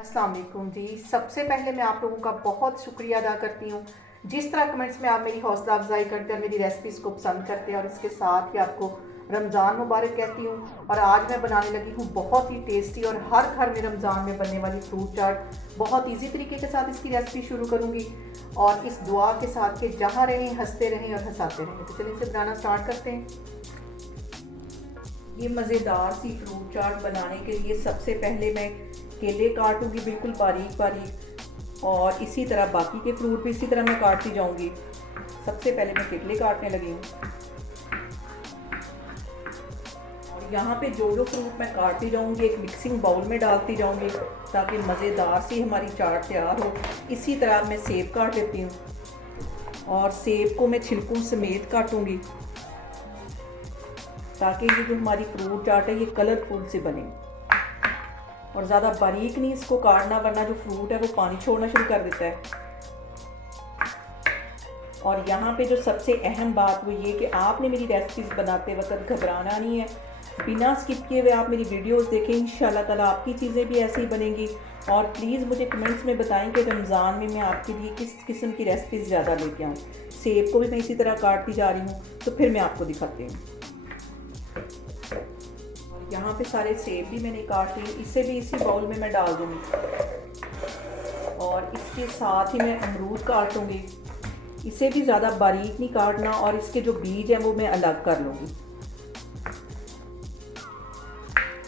अस्सलाम वालेकुम जी। सबसे पहले मैं आप लोगों का बहुत शुक्रिया अदा करती हूँ जिस तरह कमेंट्स में आप मेरी हौसला अफजाई करते हैं और मेरी रेसिपीज़ को पसंद करते हैं, और इसके साथ ही आपको रमज़ान मुबारक कहती हूँ। और आज मैं बनाने लगी हूँ बहुत ही टेस्टी और हर घर में रमज़ान में बनने वाली फ्रूट चाट। बहुत ईजी तरीके के साथ इसकी रेसिपी शुरू करूँगी और इस दुआ के साथ कि जहाँ रहें हंसते रहें और हंसाते रहें। तो चलिए इसे बनाना स्टार्ट करते हैं। ये मज़ेदार सी फ्रूट चाट बनाने के लिए सबसे पहले मैं केले काटूंगी बिल्कुल बारीक बारीक, और इसी तरह बाकी के फ्रूट भी इसी तरह मैं काटती जाऊंगी। सबसे पहले मैं केले काटने लगी हूँ और यहाँ पे जो जो फ्रूट मैं काटती जाऊंगी एक मिक्सिंग बाउल में डालती जाऊंगी ताकि मज़ेदार सी हमारी चाट तैयार हो। इसी तरह मैं सेब काट लेती हूँ और सेब को मैं छिलकों समेत काटूंगी ताकि ये जो हमारी फ्रूट चाट है ये कलरफुल से बने। और ज़्यादा बारीक नहीं इसको काटना, वरना जो फ्रूट है वो पानी छोड़ना शुरू कर देता है। और यहाँ पे जो सबसे अहम बात वो ये कि आपने मेरी रेसिपीज़ बनाते वक्त घबराना नहीं है, बिना स्किप किए हुए आप मेरी वीडियोस देखें। इंशाल्लाह ताला आपकी चीज़ें भी ऐसे ही बनेंगी। और प्लीज़ मुझे कमेंट्स में बताएं कि रमज़ान में मैं आपके लिए किस किस्म की रेसिपीज़ ज़्यादा लेके आऊँ। सेब को भी मैं इसी तरह काटती जा रही हूँ, तो फिर मैं आपको दिखाती हूँ। यहाँ पे सारे सेब भी मैंने काट लिए, इसे भी इसी बाउल में मैं डाल दूँगी। और इसके साथ ही मैं अमरूद काटूँगी, इसे भी ज़्यादा बारीक नहीं काटना, और इसके जो बीज हैं वो मैं अलग कर लूँगी।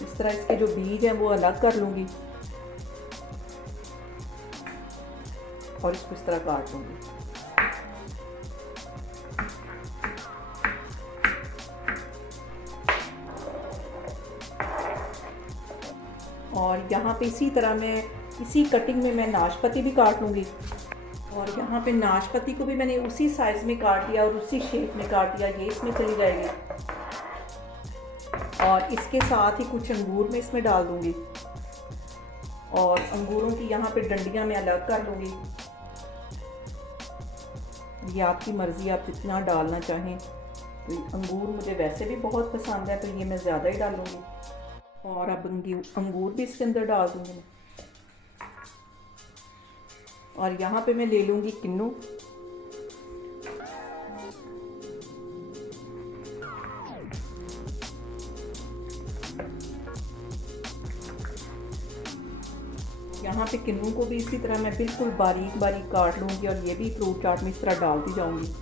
इस तरह इसके जो बीज हैं वो अलग कर लूँगी और इसको इस तरह काट लूँगी। और यहाँ पे इसी तरह मैं इसी कटिंग में मैं नाशपाती भी काट लूँगी। और यहाँ पे नाशपाती को भी मैंने उसी साइज़ में काट लिया और उसी शेप में काट लिया, ये इसमें चली जाएगी। और इसके साथ ही कुछ अंगूर मैं इसमें डाल दूँगी और अंगूरों की यहाँ पे डंडियाँ मैं अलग कर लूँगी। ये आपकी मर्ज़ी, आप जितना डालना चाहें। तो अंगूर मुझे वैसे भी बहुत पसंद है, तो ये मैं ज़्यादा ही डालूँगी। और अब अंगूर भी इसके अंदर डाल दूँगी मैं। और यहाँ पे मैं ले लूँगी किन्नू। यहाँ पे किन्नू को भी इसी तरह मैं बिल्कुल बारीक बारीक काट लूँगी और ये भी फ्रूट चाट में इस तरह डालती जाऊँगी।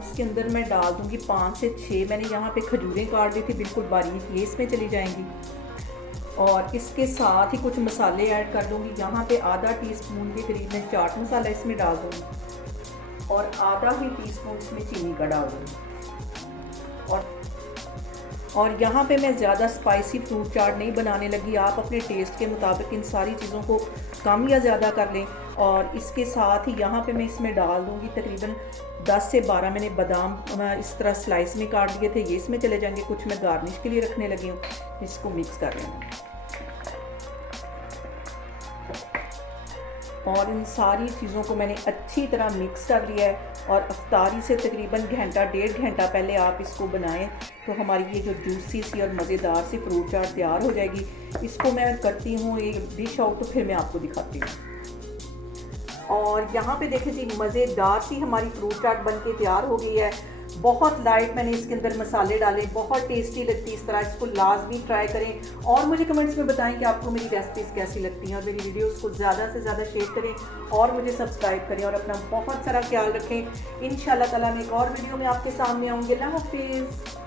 इसके अंदर मैं डाल दूँगी 5 से 6 मैंने यहाँ पे खजूरें काट ली थी बिल्कुल बारीक, ये इसमें चली जाएंगी। और इसके साथ ही कुछ मसाले ऐड कर दूँगी। यहाँ पे आधा टीस्पून के करीब मैं चाट मसाला इसमें डाल दूँगी और आधा ही टीस्पून इसमें चीनी का डाल दूँगी। और यहाँ पे मैं ज़्यादा स्पाइसी फ्रूट चाट नहीं बनाने लगी, आप अपने टेस्ट के मुताबिक इन सारी चीज़ों को कम या ज़्यादा कर लें। और इसके साथ ही यहाँ पे मैं इसमें डाल दूँगी तकरीबन 10 से 12 मैंने बादाम इस तरह स्लाइस में काट लिए थे, ये इसमें चले जाएंगे। कुछ मैं गार्निश के लिए रखने लगी हूँ, इसको मिक्स कर लेना। और इन सारी चीज़ों को मैंने अच्छी तरह मिक्स कर लिया है। और अफ्तारी से तकरीबन घंटा 1.5 घंटा पहले आप इसको बनाएं तो हमारी ये जो जूसी सी और मज़ेदार सी फ्रूट चाट तैयार हो जाएगी। इसको मैं करती हूँ एक डिश आउट, तो फिर मैं आपको दिखाती हूँ। और यहाँ पे देखें जी, मज़ेदार सी हमारी फ्रूट चाट बन के तैयार हो गई है। बहुत लाइट मैंने इसके अंदर मसाले डाले, बहुत टेस्टी लगती है। इस तरह इसको लाजमी ट्राई करें और मुझे कमेंट्स में बताएं कि आपको मेरी रेसिपीज़ कैसी लगती हैं। और मेरी वीडियोस को ज़्यादा से ज़्यादा शेयर करें और मुझे सब्सक्राइब करें और अपना बहुत सारा ख्याल रखें। इंशाल्लाह ताला मैं एक और वीडियो में आपके सामने आऊँगी। अल्लाह हाफिज़।